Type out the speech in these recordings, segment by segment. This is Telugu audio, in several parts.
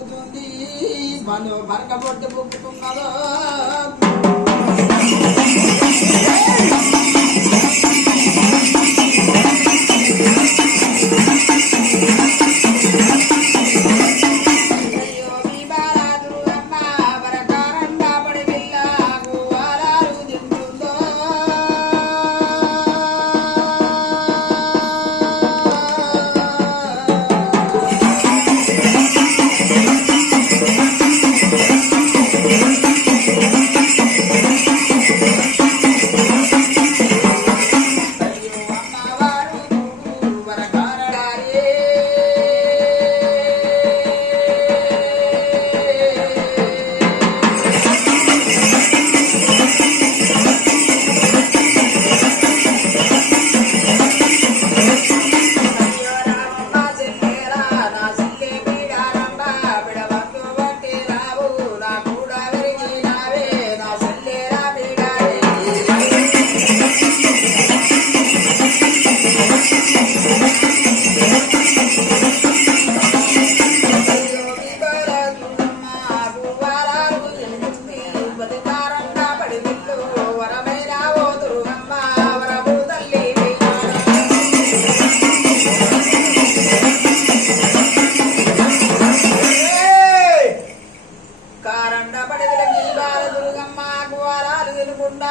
బుక్కుతుంది పను మరక పొట్టి బుక్కుతున్నదో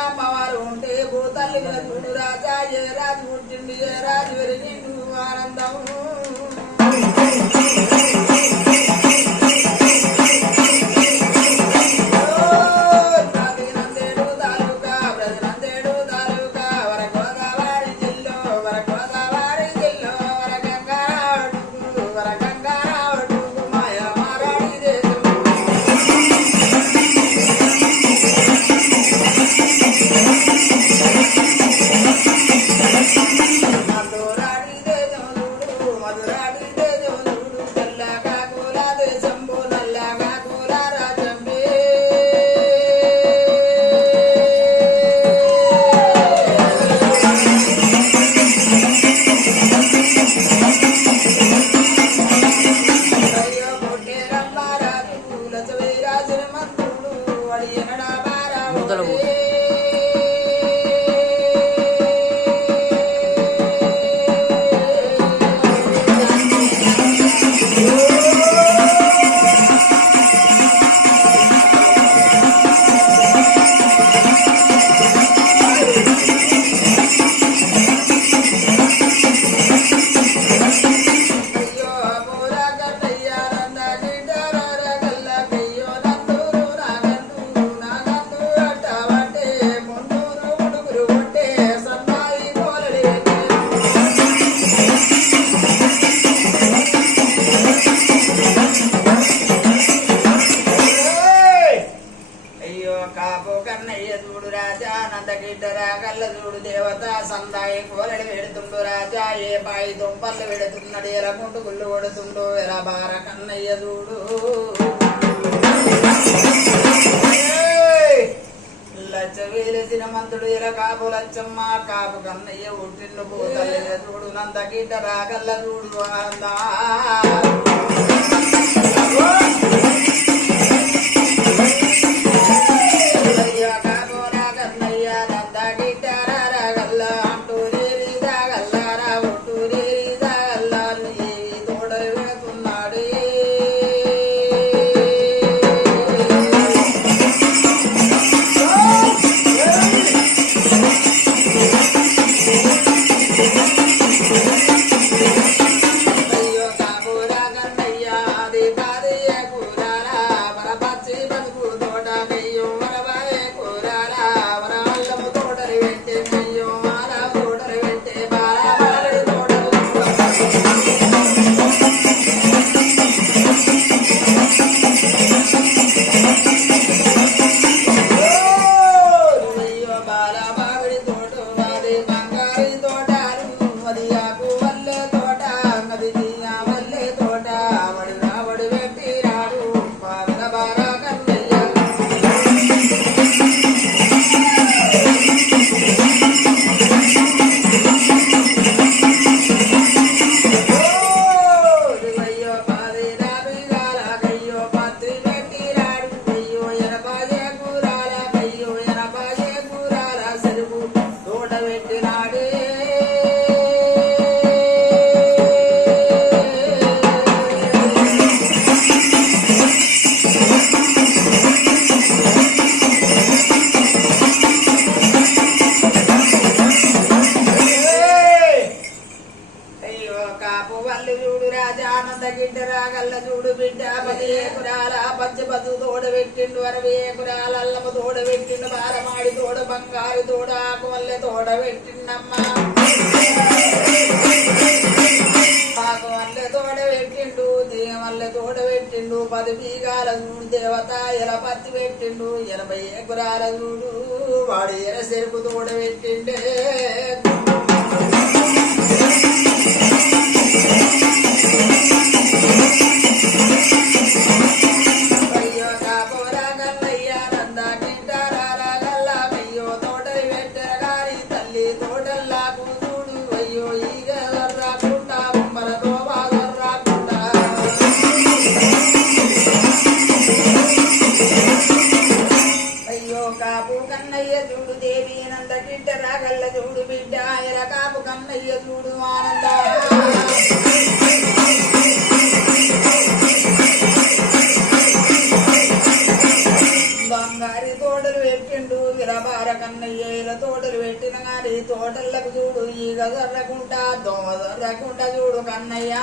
అమ్మవారు ఉంటే భూతల్లి చూడు రాజా ఏ రాజు పుట్టింది ఏ రాజు వెరిగిండు ఆనందము చూడు దేవత సందాయి కోరడి పెడుతుండు రాజా ఏ పాయి దుంపలు పెడుతున్నాడు ఎలా ముందు గుళ్ళు కొడుతుండు ఎలా బార కన్నయ్య చూడు లచ్చ వేలేసిన మంతుడు ఇలా కాపు లచ్చమ్మ కాపు కన్నయ్య ఉట్టిండు పోతల్లి చూడు నంద గిడ్డ రాగల్ల చూడు ఆనందా ఎకురాల పచ్చి పసు తోడ పెట్టిండు 60 ఎకురాల అల్లము తోడ పెట్టిండు బారమాడి తోడ బంగారు తోడ ఆకుమల్లె తోడ పెట్టిండమ్మా ఆకుమల్లె తోడ పెట్టిండు తీగమల్లె తోడ పెట్టిండు 10 బీగాల చూడు దేవత ఎల పత్తి పెట్టిండు 80 ఎకురాల చూడు వాడు ఎర చెరుకు తోడ పెట్టిండే చూడు బిడ్డ ఎర కాపు కన్నయ్య చూడు ఆనంద బంగారి తోటలు పెట్టిండు విరబార కన్నయ్యల తోటలు పెట్టిన గారి తోటలకు చూడు ఈగ దొర్రకుంటా దోమ దొర్రకుంటా చూడు కన్నయ్య